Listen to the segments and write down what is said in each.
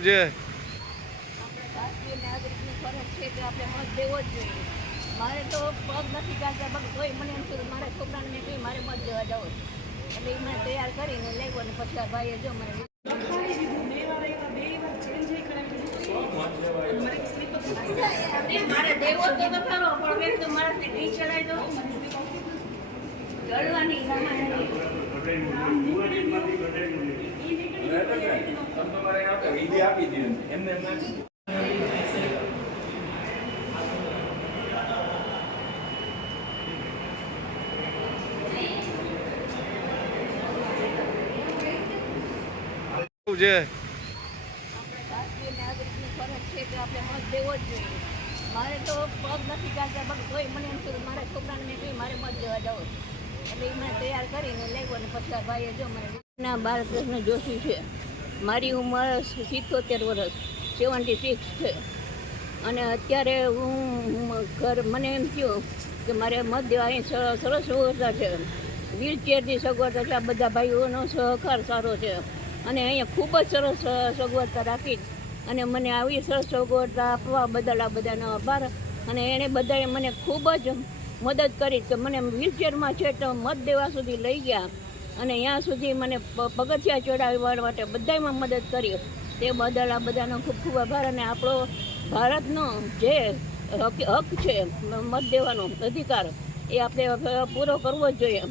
જે ભારતીય નાગરિકની ફરજ છે કે આપણે મત દેવો જ જોઈએ. મારે તો પગ નથી ચાલતા, પણ કોઈ મને એમ થયું મારા છોકરાને મેં કહ્યું મારે મત દેવા જવું, એટલે એ મને તૈયાર કરીને લેવો અને પછી આ ભાઈએ જો મને મારે દેવો તો ખરો, પણ મેં તો મારાથી ડી ચડાવી દઉં જળવાની જે ભારતીય નાગરિકની ફરજ છે કે આપણે મત દેવો જ જોઈએ. મારે તો પગ નથી ચાલતા, પણ કોઈ મને એમ થયું મારા છોકરાને મેં કહ્યું મારે મત દેવા જવું, એટલે એ મને તૈયાર કરીને લેવો અને પછી આ ભાઈએ જો મને ના બાળકૃષ્ણ જોશી છે. મારી ઉંમર 77 વર્ષ 76 છે અને અત્યારે મને એમ થયું કે મારે મત દેવા અહીં સરસ સગવડતા છે, વ્હીલચેરની સગવડતા છે. આ બધા ભાઈઓનો સહકાર સારો છે અને અહીંયા ખૂબ જ સરસ સગવડતા રાખી અને મને આવી સરસ સગવડતા આપવા બદલ આ બધાનો આભાર. અને એણે બધાએ મને ખૂબ જ મદદ કરી કે મને વ્હીલચેરમાં છે તો મત દેવા સુધી લઈ ગયા અને અહીંયા સુધી મને પગથિયા ચડાવવા માટે બધામાં મદદ કરી. તે બદલ આ બધાનો ખૂબ ખૂબ આભાર. અને આપણો ભારતનો જે હક છે મત દેવાનો અધિકાર, એ આપણે પૂરો કરવો જ જોઈએ.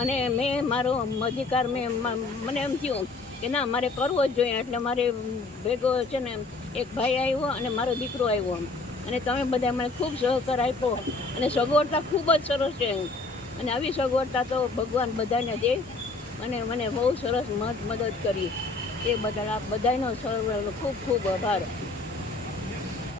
અને મેં મારો અધિકાર મને એમ થયું કે ના મારે કરવો જ જોઈએ, એટલે મારે ભેગો છે ને એક ભાઈ આવ્યો અને મારો દીકરો આવ્યો અને તમે બધા મને ખૂબ સહકાર આપ્યો અને સગવડતા ખૂબ જ સરસ છે. અને આવી સગવડતા તો ભગવાન બધાને દે અને મને બહુ સરસ મદદ કરી. એ બદલ આ બધાનો ખૂબ ખૂબ આભાર.